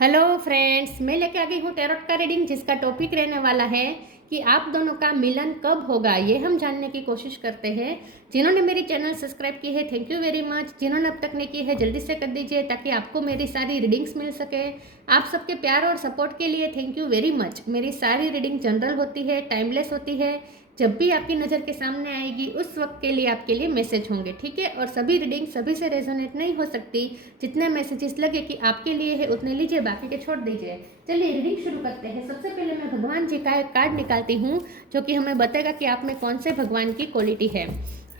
Hello friends, मैं लेके आ गई हूँ टैरोट का रीडिंग, जिसका टॉपिक रहने वाला है कि आप दोनों का मिलन कब होगा। ये हम जानने की कोशिश करते हैं। जिन्होंने मेरी चैनल सब्सक्राइब की है, थैंक यू वेरी मच। जिन्होंने अब तक नहीं की है, जल्दी से कर दीजिए ताकि आपको मेरी सारी रीडिंग्स मिल सके। आप सबके प्यार और सपोर्ट के लिए थैंक यू वेरी मच। मेरी सारी रीडिंग जनरल होती है, टाइमलेस होती है। जब भी आपकी नज़र के सामने आएगी उस वक्त के लिए आपके लिए मैसेज होंगे, ठीक है। और सभी रीडिंग सभी से रेजोनेट नहीं हो सकती। जितने मैसेजेस लगे कि आपके लिए है उतने लीजिए, बाकी के छोड़ दीजिए। चलिए रीडिंग शुरू करते हैं। सबसे पहले मैं भगवान जी का एक कार्ड निकालती हूँ जो कि हमें बताएगा कि आप में कौन से भगवान की क्वालिटी है।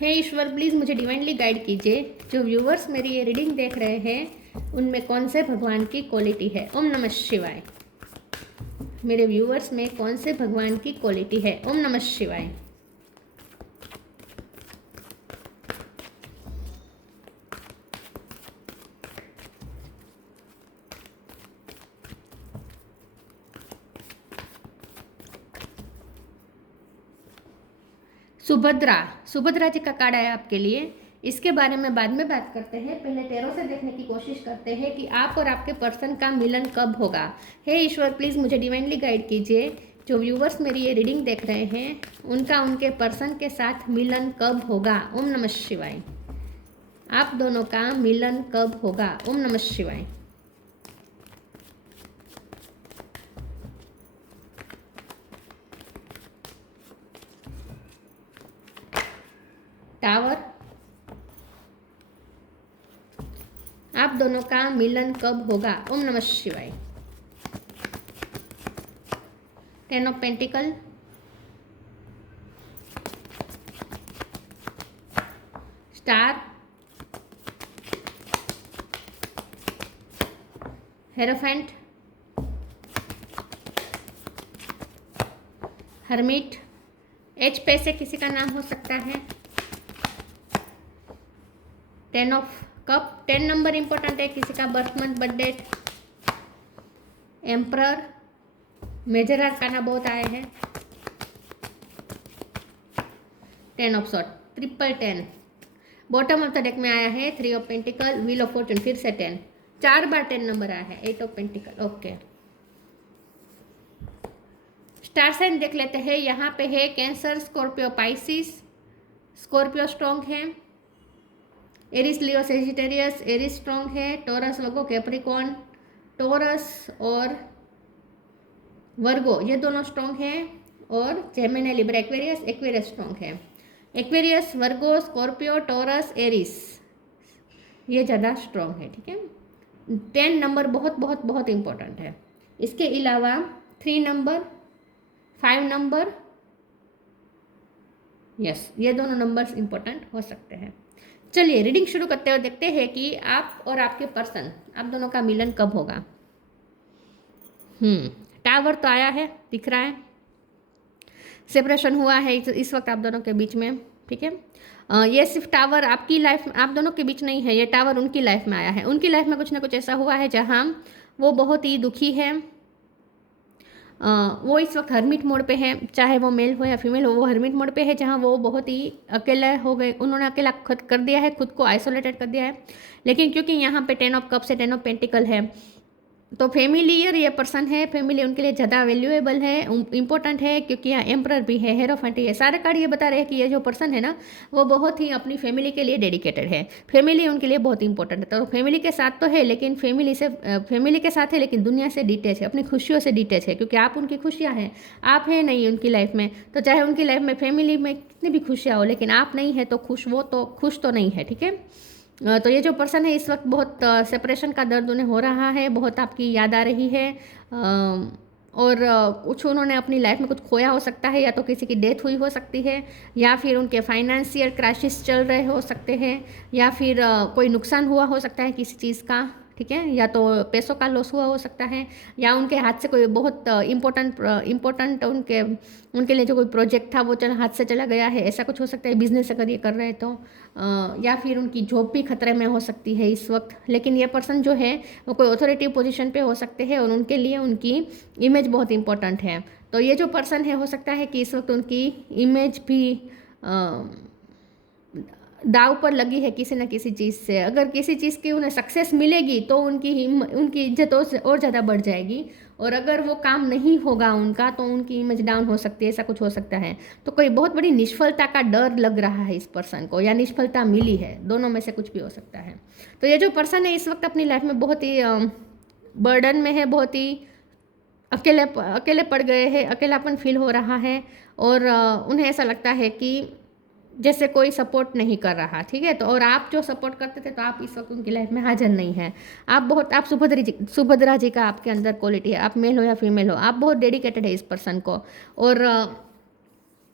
हे ईश्वर, प्लीज़ मुझे डिवाइनली गाइड कीजिए। जो व्यूवर्स मेरी ये रीडिंग देख रहे हैं उनमें कौन से भगवान की क्वालिटी है। ओम नमः शिवाय। मेरे व्यूवर्स में कौन से भगवान की क्वालिटी है। ओम नमः शिवाय। सुभद्रा, सुभद्रा जी का कार्ड आया आपके लिए। इसके बारे में बाद में बात करते हैं। पहले टैरो से देखने की कोशिश करते हैं कि आप और आपके पर्सन का मिलन कब होगा। हे ईश्वर, प्लीज़ मुझे डिवाइनली गाइड कीजिए। जो व्यूवर्स मेरी ये रीडिंग देख रहे हैं उनका उनके पर्सन के साथ मिलन कब होगा। ओम नमः शिवाय। आप दोनों का मिलन कब होगा। ओम नमः शिवाय। टावर, आप दोनों का मिलन कब होगा। ओम नमः शिवाय। Ten of pentacle, star, hierophant, hermit. H पे से किसी का नाम हो सकता है। टेन ऑफ कप, 10 नंबर इंपॉर्टेंट है। किसी का birth month, birth date. Emperor, major arcana बहुत आए हैं। 10 of swords, triple 10। Bottom of the deck में आया है 3 of pentacle, wheel of fortune, फिर से 10, 4 बार 10 नंबर आया है। 8 of pentacles. Okay, star sign देख लेते हैं। यहाँ पे है Cancer, Scorpio, Pisces. Scorpio strong है। Aries, Leo, Sagittarius. Aries strong है। Taurus, Virgo, Capricorn. टॉरस और वर्गो ये दोनों स्ट्रॉन्ग हैं। और Gemini, Libra, Aquarius, Aquarius strong है। Aquarius, Virgo, Scorpio, Taurus, Aries ये ज़्यादा स्ट्रॉन्ग है, ठीक है। 10 नंबर बहुत बहुत बहुत इंपॉर्टेंट है। इसके अलावा 3 नंबर, 5 नंबर, यस, ये दोनों नंबर्स इंपॉर्टेंट हो सकते हैं। चलिए रीडिंग शुरू करते हुए देखते हैं कि आप और आपके पर्सन, आप दोनों का मिलन कब होगा। टावर तो आया है, दिख रहा है। सेपरेशन हुआ है इस वक्त आप दोनों के बीच में, ठीक है। ये सिर्फ टावर आपकी लाइफ में, आप दोनों के बीच नहीं है। ये टावर उनकी लाइफ में आया है। उनकी लाइफ में कुछ ना कुछ ऐसा हुआ है जहाँ वो बहुत ही दुखी है। वो इस वक्त हर्मिट मोड पे है, चाहे वो मेल हो या फीमेल हो। वो हर्मिट मोड पे है जहाँ वो बहुत ही अकेला हो गए। उन्होंने अकेला खुद कर दिया है, खुद को आइसोलेटेड कर दिया है। लेकिन क्योंकि यहाँ पे 10 ऑफ कप से 10 ऑफ पेंटिकल है, तो फैमिलियर ये पर्सन है। फैमिली उनके लिए ज़्यादा वैल्यूएबल है, इम्पोर्टेंट है। क्योंकि यहाँ एम्परर भी है, हेरोफेंट है। सारे कार्ड ये बता रहे हैं कि ये जो पर्सन है ना, वो बहुत ही अपनी फैमिली के लिए डेडिकेटेड है। फैमिली उनके लिए बहुत इंपॉर्टेंट है। तो फैमिली के साथ तो है, लेकिन फैमिली के साथ है लेकिन दुनिया से डिटेच है, अपनी खुशियों से डिटेच है। क्योंकि आप उनकी खुशियाँ हैं, आप हैं नहीं उनकी लाइफ में। तो चाहे उनकी लाइफ में फैमिली में कितनी भी खुशियाँ हो, लेकिन आप नहीं है तो खुश, वो तो खुश तो नहीं है, ठीक है। तो ये जो पर्सन है इस वक्त बहुत सेपरेशन का दर्द उन्हें हो रहा है, बहुत आपकी याद आ रही है। और कुछ उन्होंने अपनी लाइफ में कुछ खोया हो सकता है, या तो किसी की डेथ हुई हो सकती है, या फिर उनके फाइनेंशियल क्राइसिस चल रहे हो सकते हैं, या फिर कोई नुकसान हुआ हो सकता है किसी चीज़ का, ठीक है। या तो पैसों का लॉस हुआ हो सकता है, या उनके हाथ से कोई बहुत इम्पोर्टेंट उनके लिए जो कोई प्रोजेक्ट था वो हाथ से चला गया है, ऐसा कुछ हो सकता है। बिजनेस अगर ये कर रहे हैं तो या फिर उनकी जॉब भी खतरे में हो सकती है इस वक्त। लेकिन ये पर्सन जो है वो कोई अथॉरिटी पोजीशन पे हो सकते हैं, और उनके लिए उनकी इमेज बहुत इंपॉर्टेंट है। तो ये जो पर्सन है हो सकता है कि इस वक्त उनकी इमेज भी दाव पर लगी है किसी न किसी चीज़ से। अगर किसी चीज़ की उन्हें सक्सेस मिलेगी तो उनकी इज्जत और ज़्यादा बढ़ जाएगी, और अगर वो काम नहीं होगा उनका तो उनकी इमेज डाउन हो सकती है, ऐसा कुछ हो सकता है। तो कोई बहुत बड़ी निष्फलता का डर लग रहा है इस पर्सन को, या निष्फलता मिली है, दोनों में से कुछ भी हो सकता है। तो ये जो पर्सन है इस वक्त अपनी लाइफ में बहुत ही बर्डन में है, बहुत ही अकेले पड़ गए हैं, अकेलापन फील हो रहा है, और उन्हें ऐसा लगता है कि जैसे कोई सपोर्ट नहीं कर रहा, ठीक है। तो और आप जो सपोर्ट करते थे तो आप इस वक्त उनकी लाइफ में हाजिर नहीं है। आप सुभद्रा जी का आपके अंदर क्वालिटी है, आप मेल हो या फीमेल हो, आप बहुत डेडिकेटेड है इस पर्सन को, और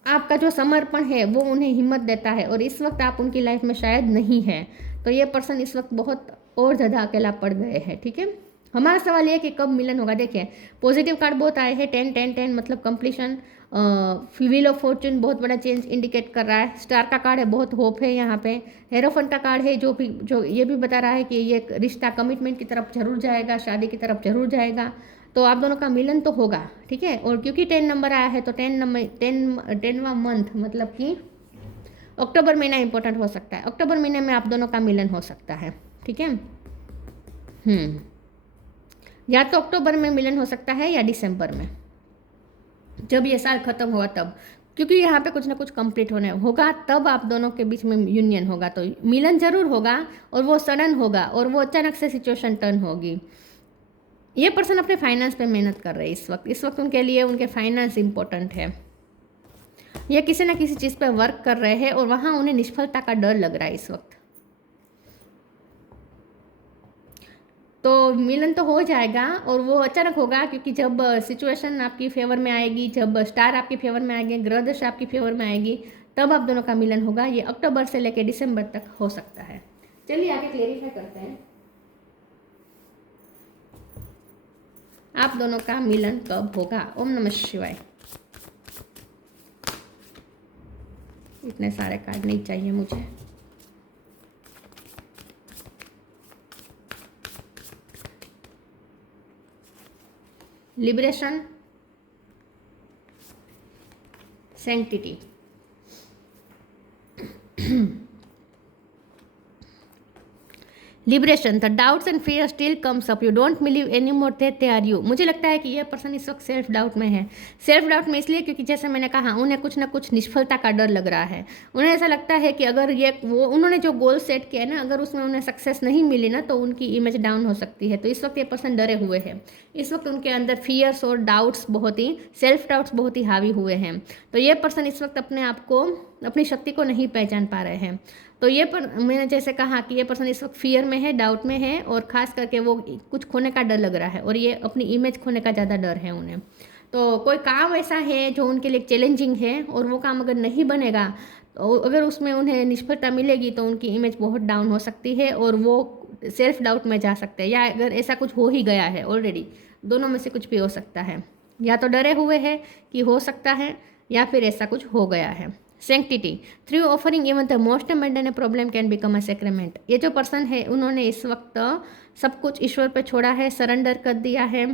आपका जो समर्पण है वो उन्हें हिम्मत देता है, और इस वक्त आप उनकी लाइफ में शायद नहीं है। तो ये पर्सन इस वक्त बहुत और ज़्यादा अकेला पड़ गए हैं, ठीक है। हमारा सवाल ये है कि कब मिलन होगा। देखिए पॉजिटिव कार्ड बहुत आए हैं, 10 मतलब कंप्लीशन। व्हील ऑफ फॉर्चून बहुत बड़ा चेंज इंडिकेट कर रहा है। स्टार का कार्ड है, बहुत होप है यहाँ पे। हेरोफन का कार्ड है जो ये भी बता रहा है कि ये रिश्ता कमिटमेंट की तरफ जरूर जाएगा, शादी की तरफ जरूर जाएगा। तो आप दोनों का मिलन तो होगा, ठीक है। और क्योंकि 10 नंबर आया है तो 10वां मंथ मतलब कि अक्टूबर महीना इंपॉर्टेंट हो सकता है। अक्टूबर महीने में आप दोनों का मिलन हो सकता है, ठीक है। या तो अक्टूबर में मिलन हो सकता है या दिसंबर में, जब ये साल खत्म हुआ तब, क्योंकि यहाँ पे कुछ ना कुछ कंप्लीट होने होगा, तब आप दोनों के बीच में यूनियन होगा। तो मिलन जरूर होगा, और वो सडन होगा, और वो अचानक से सिचुएशन टर्न होगी। ये पर्सन अपने फाइनेंस पे मेहनत कर रहे हैं इस वक्त उनके लिए उनके फाइनेंस इंपॉर्टेंट है। ये किसी ना किसी चीज़ पे वर्क कर रहे हैं, और वहाँ उन्हें निष्फलता का डर लग रहा है इस वक्त। तो मिलन तो हो जाएगा, और वो अचानक होगा, क्योंकि जब सिचुएशन आपकी फेवर में आएगी, जब स्टार आपकी फेवर में आएंगे, ग्रह दशा आपकी फेवर में आएगी, तब आप दोनों का मिलन होगा। ये अक्टूबर से लेकर दिसंबर तक हो सकता है। चलिए आगे क्लेरिफाई करते हैं आप दोनों का मिलन कब होगा। ओम नमः शिवाय। इतने सारे कार्ड नहीं चाहिए मुझे। Liberation, sanctity. Liberation, the doubts and fear still comes up, you don't believe any more that they are you. मुझे लगता है कि यह पर्सन इस वक्त सेल्फ डाउट में है। सेल्फ डाउट में इसलिए क्योंकि जैसे मैंने कहा, उन्हें कुछ ना कुछ निष्फलता का डर लग रहा है। उन्हें ऐसा लगता है कि अगर उन्होंने जो गोल सेट किया है ना, अगर उसमें उन्हें सक्सेस नहीं मिली ना, तो उनकी इमेज डाउन हो सकती है। तो इस वक्त ये पर्सन डरे हुए हैं। इस वक्त उनके अंदर फियर्स और डाउट्स बहुत ही, सेल्फ डाउट्स बहुत ही हावी हुए हैं। तो ये पर्सन इस वक्त अपने आप को, अपनी शक्ति को नहीं पहचान पा रहे हैं। तो ये पर मैंने जैसे कहा कि ये पर्सन इस वक्त फियर में है, डाउट में है, और ख़ास करके वो कुछ खोने का डर लग रहा है, और ये अपनी इमेज खोने का ज़्यादा डर है उन्हें। तो कोई काम ऐसा है जो उनके लिए चैलेंजिंग है, और वो काम अगर नहीं बनेगा, तो अगर उसमें उन्हें निष्फलता मिलेगी तो उनकी इमेज बहुत डाउन हो सकती है, और वो सेल्फ डाउट में जा सकते हैं। या अगर ऐसा कुछ हो ही गया है ऑलरेडी, दोनों में से कुछ भी हो सकता है। या तो डरे हुए हैं कि हो सकता है, या फिर ऐसा कुछ हो गया है। Sanctity, through offering even the most abundant problem can become a sacrament. ये जो पर्सन है उन्होंने इस वक्त सब कुछ ईश्वर पे छोड़ा है, सरेंडर कर दिया है।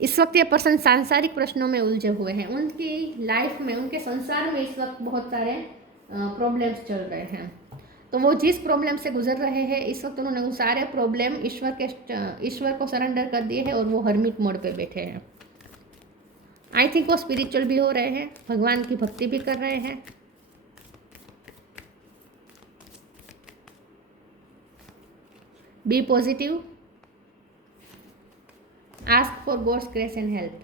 इस वक्त ये पर्सन सांसारिक प्रश्नों में उलझे हुए हैं। उनकी लाइफ में, उनके संसार में इस वक्त बहुत सारे प्रॉब्लम्स चल रहे हैं। तो वो जिस प्रॉब्लम से गुजर रहे हैं इस वक्त, उन्होंने उन सारे प्रॉब्लम ईश्वर को सरेंडर कर दिए हैं, और वो हर्मिट मोड पे बैठे हैं। आई थिंक वो स्पिरिचुअल भी हो रहे हैं, भगवान की भक्ति भी कर रहे हैं। Be positive, ask for God's grace and help.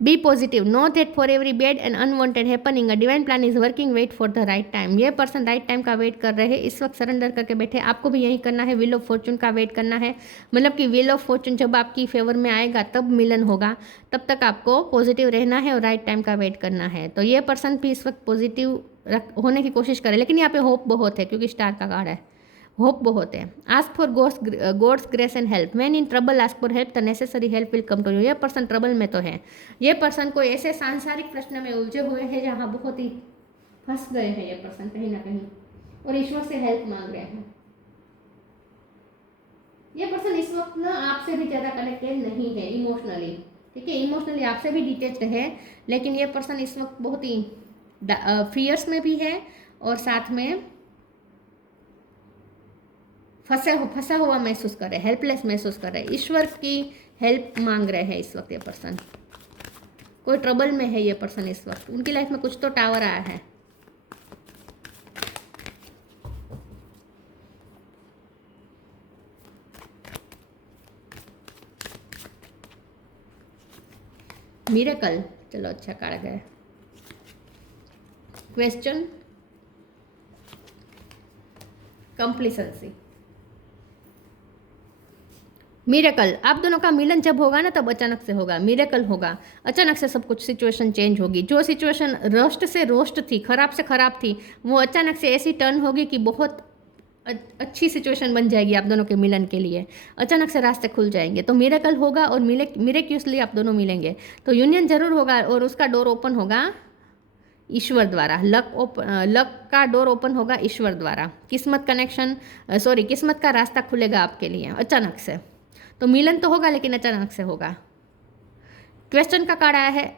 Be positive, know that for every bad and unwanted happening a divine plan is working, wait for the right time. ये पर्सन राइट टाइम का wait कर रहे हैं, इस वक्त surrender करके बैठे। आपको भी यही करना है, व्हील ऑफ फॉर्चून का वेट करना है। मतलब कि व्हील ऑफ फॉर्चून जब आपकी फेवर में आएगा तब मिलन होगा, तब तक आपको पॉजिटिव रहना है और राइट टाइम का वेट करना है। तो ये पर्सन भी इस वक्त पॉजिटिव होने की कोशिश करे, लेकिन यहाँ पे होप बहुत है क्योंकि स्टार का कार्ड है, होप बहुत है। Ask for God's grace and help, man in trouble ask for help, the necessary help will come to you. ये पर्सन ट्रबल में तो है, ये पर्सन कोई ऐसे सांसारिक प्रश्न में उलझे हुए हैं जहाँ बहुत ही फंस गए हैं ये पर्सन कहीं ना कहीं, और ईश्वर से हेल्प मांग रहे हैं। ये पर्सन इस वक्त ना आपसे भी ज़्यादा कनेक्टेड नहीं है इमोशनली, ठीक है, इमोशनली आपसे भी डिटेच्ड है, लेकिन ये पर्सन इस वक्त बहुत ही फियर्स में भी है और साथ में फंसा हुआ महसूस कर रहे हैं, हेल्पलेस महसूस कर रहे हैं, ईश्वर की हेल्प मांग रहे हैं इस वक्त ये पर्सन। कोई ट्रबल में है ये पर्सन इस वक्त, उनकी लाइफ में कुछ तो टावर आया है। मिरेकल, चलो अच्छा कार्ड गया। क्वेश्चन, कंप्लीसेंसी। मिरेकल, आप दोनों का मिलन जब होगा ना तब अचानक से होगा, मिरेकल होगा, अचानक से सब कुछ सिचुएशन चेंज होगी। जो सिचुएशन रस्ट से रोस्ट थी, खराब से खराब थी, वो अचानक से ऐसी टर्न होगी कि बहुत अच्छी सिचुएशन बन जाएगी आप दोनों के मिलन के लिए। अचानक से रास्ते खुल जाएंगे, तो मिरेकल होगा और मिरेक्यूसली आप दोनों मिलेंगे, तो यूनियन जरूर होगा और उसका डोर ओपन होगा ईश्वर द्वारा। लक का डोर ओपन होगा ईश्वर द्वारा। किस्मत कनेक्शन, किस्मत का रास्ता खुलेगा आपके लिए अचानक से। तो मिलन तो होगा लेकिन अचानक से होगा। क्वेश्चन का कार्ड आया है,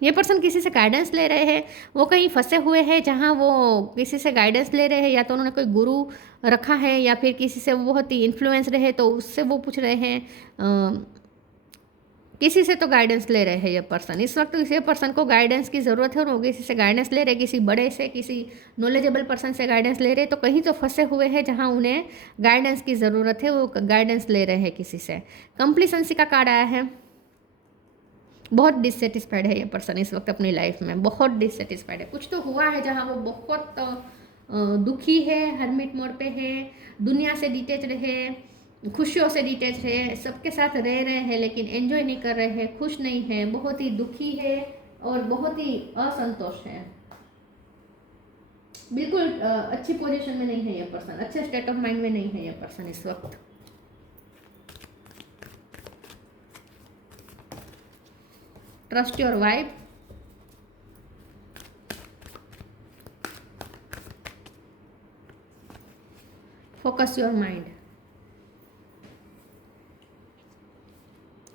ये पर्सन किसी से गाइडेंस ले रहे हैं, वो कहीं फंसे हुए हैं जहाँ वो किसी से गाइडेंस ले रहे हैं, या तो उन्होंने कोई गुरु रखा है या फिर किसी से वो बहुत ही इन्फ्लुएंस रहे तो उससे वो पूछ रहे हैं। किसी से तो गाइडेंस ले रहे हैं ये पर्सन इस वक्त। इस पर्सन को गाइडेंस की ज़रूरत है और वो किसी से गाइडेंस ले रहे, किसी बड़े से, किसी नॉलेजेबल पर्सन से गाइडेंस ले रहे, तो कहीं तो फंसे हुए हैं जहाँ उन्हें गाइडेंस की ज़रूरत है, वो गाइडेंस ले रहे हैं किसी से। कंप्लीसेंसी का कार्ड आया है। बहुत डिससेटिस्फाइड है ये पर्सन इस वक्त अपनी लाइफ में, बहुत डिससेटिस्फाइड है। कुछ तो हुआ है जहाँ वो बहुत दुखी है, हरमिट मोड पे है, दुनिया से डिटेच रहे, खुशियों से डिटेच है, सबके साथ रह रहे हैं लेकिन एंजॉय नहीं कर रहे हैं, खुश नहीं है, बहुत ही दुखी है और बहुत ही असंतोष है। बिल्कुल अच्छी पोजीशन में नहीं है ये पर्सन, अच्छे स्टेट ऑफ माइंड में नहीं है ये पर्सन इस वक्त। Trust your vibe, focus your mind.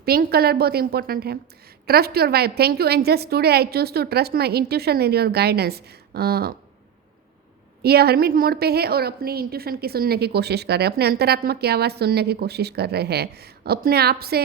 Pink colour बहुत इंपॉर्टेंट है। Trust your vibe, thank you angels, today I choose to trust my intuition in your guidance. ये हरमिट मोड पे है और अपनी इंट्यूशन की सुनने की कोशिश कर रहे हैं, अपने अंतरात्मा की आवाज़ सुनने की कोशिश कर रहे हैं, अपने आप से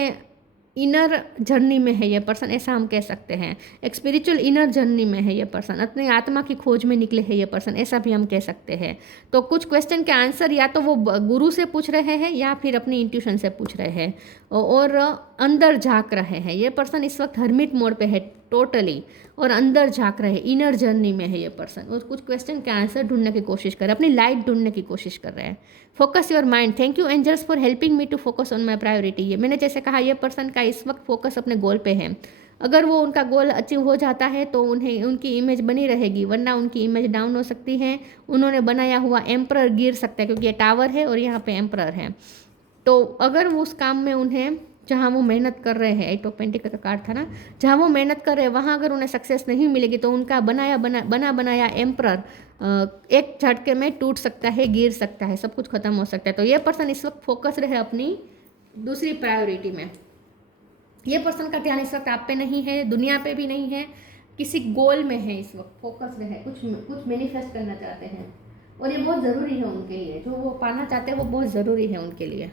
इनर जर्नी में है ये पर्सन, ऐसा हम कह सकते हैं। एक स्पिरिचुअल इनर जर्नी में है ये पर्सन, अपनी आत्मा की खोज में निकले हैं ये पर्सन, ऐसा भी हम कह सकते हैं। तो कुछ क्वेश्चन के आंसर या तो वो गुरु से पूछ रहे हैं या फिर अपनी इंट्यूशन से पूछ रहे हैं और अंदर झांक रहे हैं। ये पर्सन इस वक्त हरमिट मोड पे है टोटली और अंदर झांक रहे हैं, इनर जर्नी में है ये पर्सन और कुछ क्वेश्चन के आंसर ढूंढने की कोशिश कर रहे हैं, अपनी लाइट ढूंढने की कोशिश कर रहे हैं। Focus your mind, thank you angels for helping me to focus on my priority. ये मैंने जैसे कहा, ये पर्सन का इस वक्त फोकस अपने गोल पे है। अगर वो उनका गोल अचीव हो जाता है तो उन्हें उनकी इमेज बनी रहेगी, वरना उनकी इमेज डाउन हो सकती है। उन्होंने बनाया हुआ एम्परर गिर सकता है क्योंकि ये टावर है और यहाँ पे एम्परर है। तो अगर वो उस काम में उन्हें, जहाँ वो मेहनत कर रहे हैं, 8 ऑफ पेंटिकल का कार्ड था ना, जहाँ वो मेहनत कर रहे हैं वहाँ अगर उन्हें सक्सेस नहीं मिलेगी तो उनका बनाया एम्परर एक झटके में टूट सकता है, गिर सकता है, सब कुछ खत्म हो सकता है। तो ये पर्सन इस वक्त फोकस रहे अपनी दूसरी प्रायोरिटी में। ये पर्सन का ध्यान इस वक्त आप पे नहीं है, दुनिया पे भी नहीं है, किसी गोल में है इस वक्त, फोकस रहे, कुछ मैनिफेस्ट करना चाहते हैं और ये बहुत ज़रूरी है उनके लिए, जो वो पाना चाहते हैं वो बहुत ज़रूरी है उनके लिए।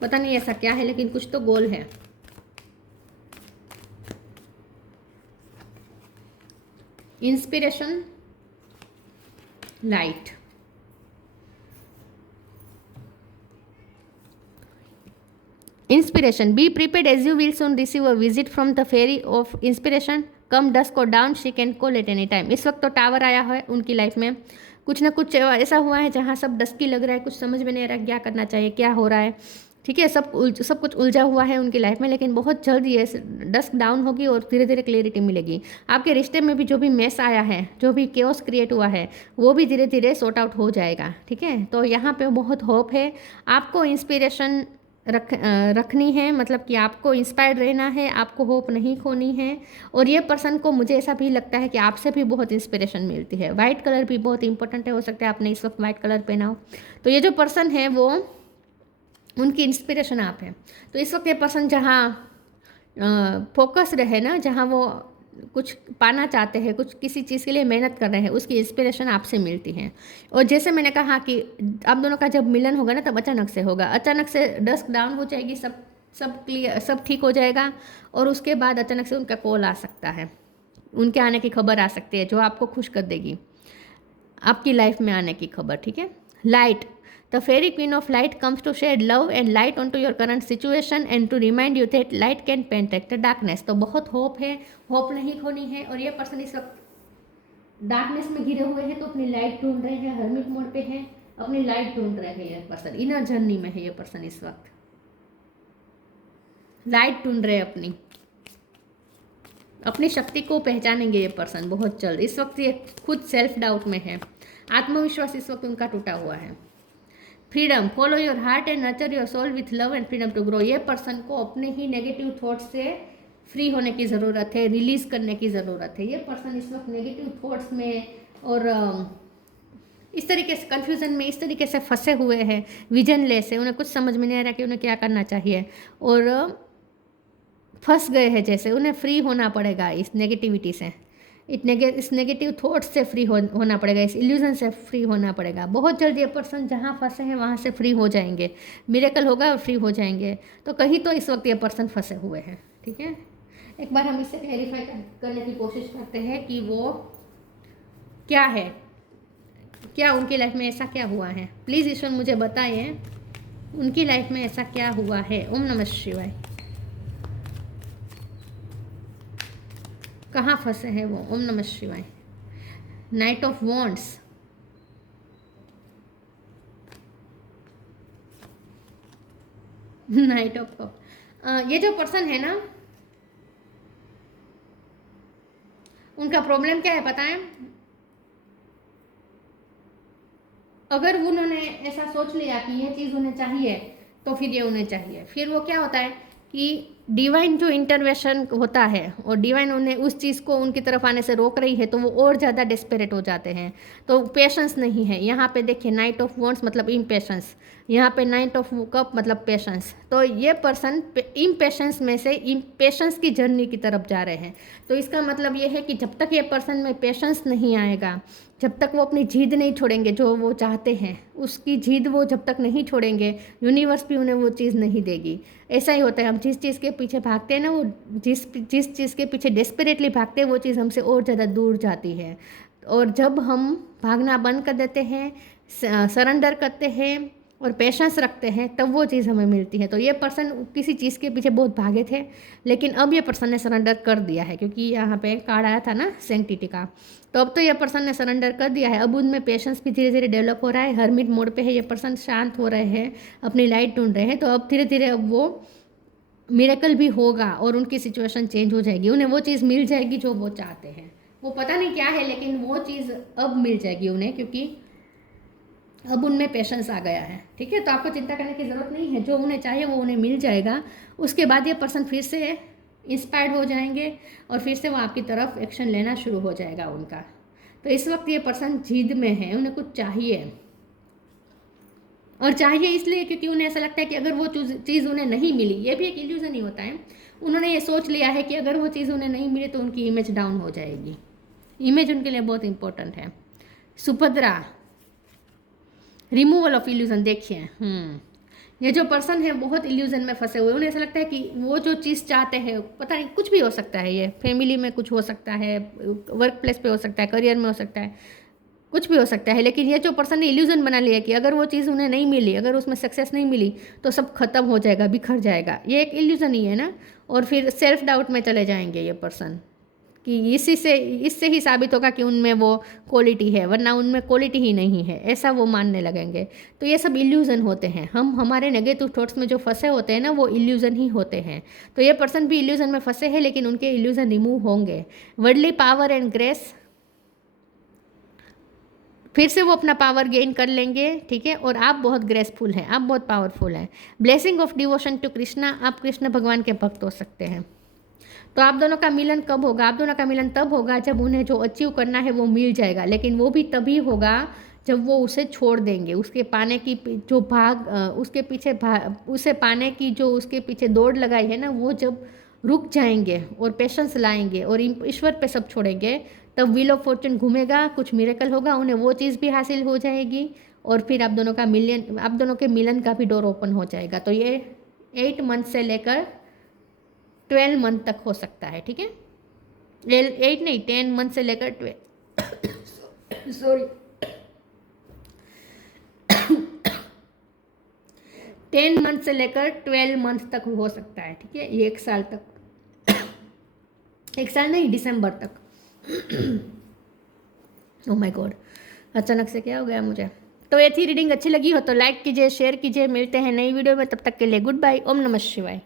पता नहीं ऐसा क्या है लेकिन कुछ तो गोल है। Inspiration, light, inspiration, be prepared as you will soon receive a visit from the fairy of inspiration, come dusk or dawn, she can call at any time. इस वक्त तो टावर आया है उनकी लाइफ में, कुछ ना कुछ ऐसा हुआ है जहाँ सब डस्की लग रहा है, कुछ समझ में नहीं आ रहा क्या करना चाहिए, क्या हो रहा है, ठीक है, सब कुछ उलझा हुआ है उनकी लाइफ में, लेकिन बहुत जल्द ये डस्क डाउन होगी और धीरे धीरे क्लियरिटी मिलेगी। आपके रिश्ते में भी जो भी मेस आया है, जो भी केओस क्रिएट हुआ है, वो भी धीरे धीरे सॉर्ट आउट हो जाएगा, ठीक है। तो यहाँ पे बहुत होप है, आपको इंस्पिरेशन रखनी है, मतलब कि आपको इंस्पायर्ड रहना है, आपको होप नहीं खोनी है। और ये पर्सन को मुझे ऐसा भी लगता है कि आपसे भी बहुत इंस्पिरेशन मिलती है। वाइट कलर भी बहुत इंपॉर्टेंट है, हो सकता है आपने इस वक्त वाइट कलर पहना हो। तो ये जो पर्सन है वो उनकी इंस्पिरेशन आप हैं। तो इस वक्त ये पर्सन जहाँ फोकस रहे ना, जहाँ वो कुछ पाना चाहते हैं, कुछ किसी चीज़ के लिए मेहनत कर रहे हैं, उसकी इंस्पिरेशन आपसे मिलती है। और जैसे मैंने कहा कि आप दोनों का जब मिलन होगा ना तब अचानक से होगा, अचानक से डस्क डाउन हो जाएगी, सब क्लियर, सब ठीक हो जाएगा। और उसके बाद अचानक से उनका कॉल आ सकता है, उनके आने की खबर आ सकती है जो आपको खुश कर देगी, आपकी लाइफ में आने की खबर। ठीक है। Light, the fairy queen of light comes to shed love and light on to your current situation and to remind you that light can penetrate the darkness. तो बहुत होप है, होप नहीं खोनी है। और ये पर्सन इस वक्त डार्कनेस में घिरे हुए हैं, तो अपनी लाइट ढूंढ रहे हैं, हर्मिट मोड पे हैं, अपनी लाइट ढूंढ रहे हैं। ये पर्सन इनर जर्नी में है, ये पर्सन इस वक्त लाइट ढूंढ रहे हैं, अपनी शक्ति को पहचानेंगे ये पर्सन बहुत जल्द। इस वक्त ये खुद सेल्फ डाउट में है, आत्मविश्वास इस वक्त उनका टूटा हुआ है। Freedom, follow your heart and nurture your soul with love and freedom to grow. ये पर्सन को अपने ही नेगेटिव थॉट्स से फ्री होने की ज़रूरत है, रिलीज करने की ज़रूरत है। ये पर्सन इस वक्त नेगेटिव थॉट्स में और इस तरीके से कन्फ्यूज़न में इस तरीके से फंसे हुए हैं, विजन लेस है, उन्हें कुछ समझ में नहीं आ रहा कि उन्हें क्या करना चाहिए, और फंस गए हैं जैसे। उन्हें फ्री होना पड़ेगा इस नेगेटिविटी से, इस नेगेटिव थॉट्स से फ्री होना पड़ेगा, इस इल्यूजन से फ्री होना पड़ेगा। बहुत जल्द ये पर्सन जहाँ फंसे हैं वहाँ से फ्री हो जाएंगे, मिरेकल होगा और फ्री हो जाएंगे। तो कहीं तो इस वक्त ये पर्सन फंसे हुए हैं। ठीक है। एक बार हम इससे क्लैरिफाई करने की कोशिश करते हैं कि वो क्या है, क्या उनकी लाइफ में ऐसा क्या हुआ है। प्लीज़ ईश्वर मुझे बताएं उनकी लाइफ में ऐसा क्या हुआ है। ओम नमः शिवाय। कहाँ फंसे हैं वो। ओम नमः शिवाय। Night of wands, night of cup. ये जो पर्सन है ना, उनका प्रॉब्लम क्या है पता है? अगर उन्होंने ऐसा सोच लिया कि ये चीज़ उन्हें चाहिए तो फिर ये उन्हें चाहिए, फिर वो क्या होता है कि डिवाइन जो इंटरवेंशन होता है और डिवाइन उन्हें उस चीज़ को उनकी तरफ आने से रोक रही है, तो वो और ज़्यादा डेस्परेट हो जाते हैं। तो पेशेंस नहीं है। यहाँ पे देखिए, नाइट ऑफ वॉन्ड्स मतलब इम्पेशेंस, यहाँ पे नाइट ऑफ कप मतलब पेशेंस। तो ये पर्सन इम्पेशेंस में से इम्पेशेंस की जर्नी की तरफ जा रहे हैं। तो इसका मतलब ये है कि जब तक ये पर्सन में पेशेंस नहीं आएगा, जब तक वो अपनी जिद नहीं छोड़ेंगे जो वो चाहते हैं, उसकी जिद वो जब तक नहीं छोड़ेंगे, यूनिवर्स भी उन्हें वो चीज़ नहीं देगी। ऐसा ही होता है, हम जिस चीज़ के पीछे भागते हैं ना, वो जिस चीज़ के पीछे डेस्परेटली भागते हैं, वो चीज़ हमसे और ज़्यादा दूर जाती है। और जब हम भागना बंद कर देते हैं, सरेंडर करते हैं और पेशेंस रखते हैं, तब वो चीज़ हमें मिलती है। तो ये पर्सन किसी चीज़ के पीछे बहुत भागे थे, लेकिन अब ये पर्सन ने सरेंडर कर दिया है, क्योंकि यहाँ पे कार्ड आया था ना सैंक्टिटी का। तो अब तो ये पर्सन ने सरेंडर कर दिया है। अब उनमें पेशेंस भी धीरे धीरे डेवलप हो रहा है। हर्मिट मोड पे है ये पर्सन, शांत हो रहे हैं, अपनी लाइट ढूंढ रहे हैं। तो अब धीरे धीरे अब वो मिरेकल भी होगा और उनकी सिचुएशन चेंज हो जाएगी, उन्हें वो चीज़ मिल जाएगी जो वो चाहते हैं। वो पता नहीं क्या है, लेकिन वो चीज़ अब मिल जाएगी उन्हें, क्योंकि अब उनमें पेशेंस आ गया है। ठीक है। तो आपको चिंता करने की ज़रूरत नहीं है, जो उन्हें चाहिए वो उन्हें मिल जाएगा। उसके बाद ये पर्सन फिर से इंस्पायर्ड हो जाएंगे और फिर से वो आपकी तरफ एक्शन लेना शुरू हो जाएगा उनका। तो इस वक्त ये पर्सन जिद में है, उन्हें कुछ चाहिए, और चाहिए इसलिए क्योंकि उन्हें ऐसा लगता है कि अगर वो चीज़ उन्हें नहीं मिली, ये भी एक इल्यूजन ही होता है, उन्होंने ये सोच लिया है कि अगर वो चीज़ उन्हें नहीं मिली तो उनकी इमेज डाउन हो जाएगी। इमेज उनके लिए बहुत इंपॉर्टेंट है। Subhadra, removal of illusion. देखिए, ये जो पर्सन है बहुत इल्यूजन में फंसे हुए, उन्हें ऐसा लगता है कि वो जो चीज़ चाहते हैं, पता नहीं कुछ भी हो सकता है, ये फैमिली में कुछ हो सकता है, वर्क प्लेस पे हो सकता है, करियर में हो सकता है, कुछ भी हो सकता है। लेकिन ये जो पर्सन ने इल्यूजन बना लिया कि अगर वो चीज़ उन्हें नहीं मिली, अगर उसमें सक्सेस नहीं मिली तो सब खत्म हो जाएगा, बिखर जाएगा। ये एक इल्यूजन ही है ना। और फिर सेल्फ डाउट में चले जाएंगे ये पर्सन कि इससे ही साबित होगा कि उनमें वो क्वालिटी है, वरना उनमें क्वालिटी ही नहीं है, ऐसा वो मानने लगेंगे। तो ये सब इल्यूज़न होते हैं। हम हमारे नेगेटिव थॉट्स में जो फंसे होते हैं ना, वो इल्यूज़न ही होते हैं। तो ये पर्सन भी इल्यूज़न में फंसे हैं, लेकिन उनके इल्यूज़न रिमूव होंगे। वर्ल्डली पावर एंड ग्रेस, फिर से वो अपना पावर गेन कर लेंगे। ठीक है। और आप बहुत ग्रेसफुल हैं, आप बहुत पावरफुल हैं। Blessing of devotion to Krishna, आप कृष्ण भगवान के भक्त हो सकते हैं। तो आप दोनों का मिलन कब होगा? आप दोनों का मिलन तब होगा जब उन्हें जो अचीव करना है वो मिल जाएगा, लेकिन वो भी तभी होगा जब वो उसे छोड़ देंगे, उसके पाने की जो उसके पीछे उसे पाने की जो उसके पीछे दौड़ लगाई है ना, वो जब रुक जाएंगे और पेशेंस लाएंगे और ईश्वर पे सब छोड़ेंगे, तब व्हील ऑफ फॉर्चून घूमेगा, कुछ मिरेकल होगा, उन्हें वो चीज़ भी हासिल हो जाएगी और फिर आप दोनों के मिलन का भी डोर ओपन हो जाएगा। तो ये 8 मंथ से लेकर 12 मंथ तक हो सकता है, ठीक है। 8 नहीं, 10 मंथ से लेकर 12 सॉरी 10 मंथ से लेकर 12 मंथ तक हो सकता है, ठीक है। ये 1 साल तक, 1 साल नहीं, दिसंबर तक। ओह माय गॉड, अचानक से क्या हो गया मुझे। तो ये थी रीडिंग। अच्छी लगी हो तो लाइक कीजिए, शेयर कीजिए। मिलते हैं नई वीडियो में, तब तक के लिए गुड बाय। ओम नमः शिवाय।